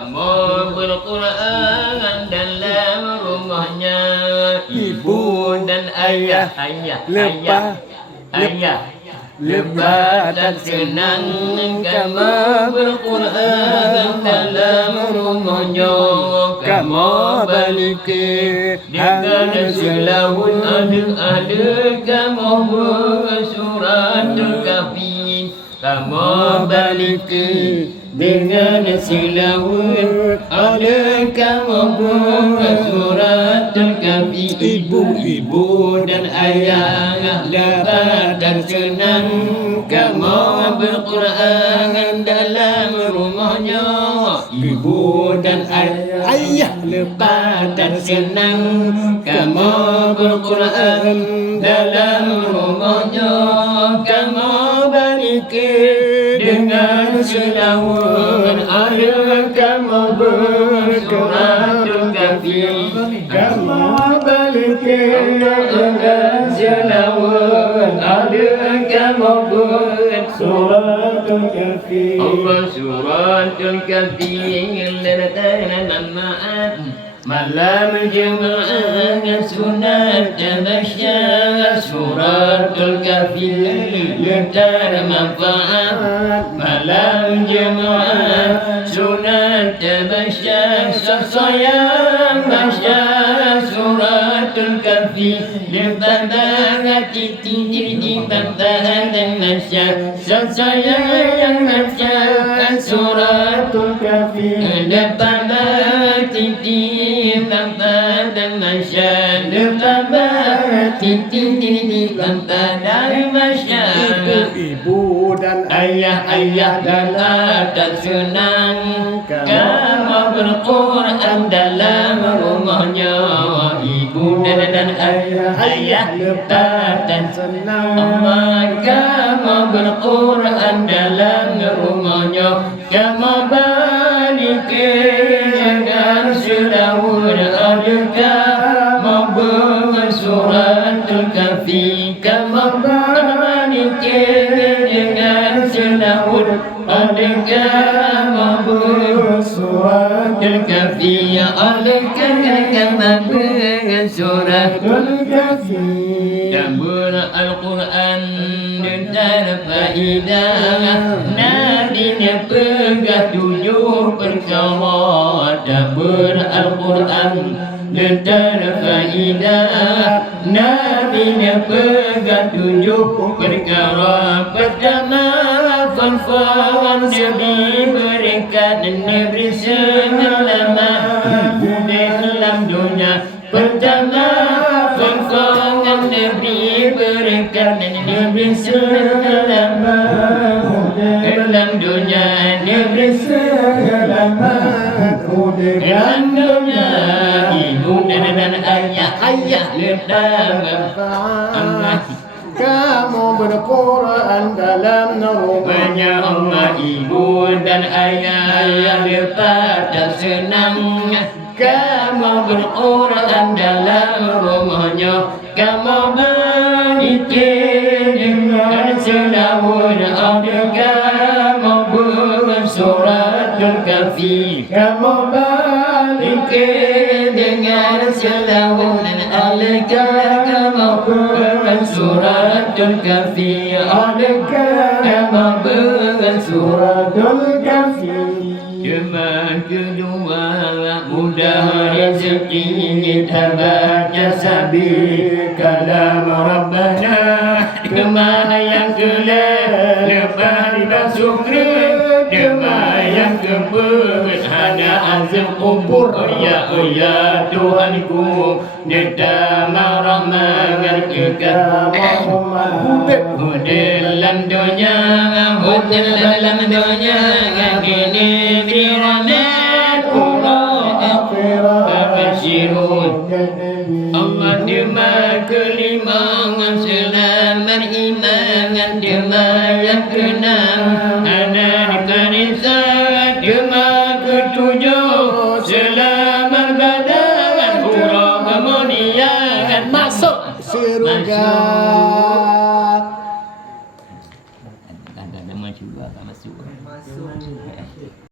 Mau berquran dalam rumahnya ibu dan ayah, lepas dan senang kamu berquran dalam rumahnya. Kamu balik dengan selawat ada kamu bersuratul kahfi. Kamu balik dengan selawat ada kamu bersuratul kahfi. Ibu dan ayah dapat dan senang kamu berquran dalam rumahnya. Ibu dan ayah lepas dan senang kamu berquran dalam rumahnya. Kamu balik dengan selawat ada kamu bersuratul kahfi. Kamu balik dengan selawat ada kamu bersuratul kahfi. Allah suratul kahfi malam Jumaat sunat tabasyar suratul kahfi letar manfaat. Malam Jumaat sunat tabasyar sayang basyar suratul kahfi letar banget titik bantahan dan masyar sayang basyar suratul kahfi letar banget titik tanpa dan masyarakat tanpa titik tanpa dari masyarakat. Ibu dan ayah dalam dan senang kamu berquran dalam rumahnya. Ibu dan ayah lepas dan senang kamu berquran dalam rumahnya. Kamu balik dengan selawat ada kamu bersuratul kahfi. Kamu balik dengan selawat ada kamu bersuratul kahfi. Ada kamu bersuratul kahfi. Dabur Al-Quran dan faidah nadinya pegah 7 perkara. Dabur Al-Quran dan faidah nadinya pegah 7 perkara. Pertama fanfan Nabi berikan Nabi selama dalam dunia. Pertama fanfan Nabi berikan Nabi selama dalam dunia. Nabi selama dalam dunia. Ibu dan ayah lepas Allah kamu berquran dalam rumahnya. Allah ibu dan ayah lepas dan senang kamu berquran dalam rumahnya. Kamu balik dengan selawat ada kamu bersuratul kahfi. Kamu balik dengan selawat ada kamu bersuratul kahfi. Ada kamu bersuratul kahfi. Jemaah kedua mudah rezeki kita baca sabit kalam Rabbana. Jemaah yang lepas syukri. Jemaah yang ada azam kubur. Ya Tuhanku Nidama rahmat kekal dalam dunia dalam dunia kini beri rahmat Abashirun Allah dema kelima selamat iman dema yang keenam anak kanisa dema ketujuh selamat badan urang kemuliaan masuk surga.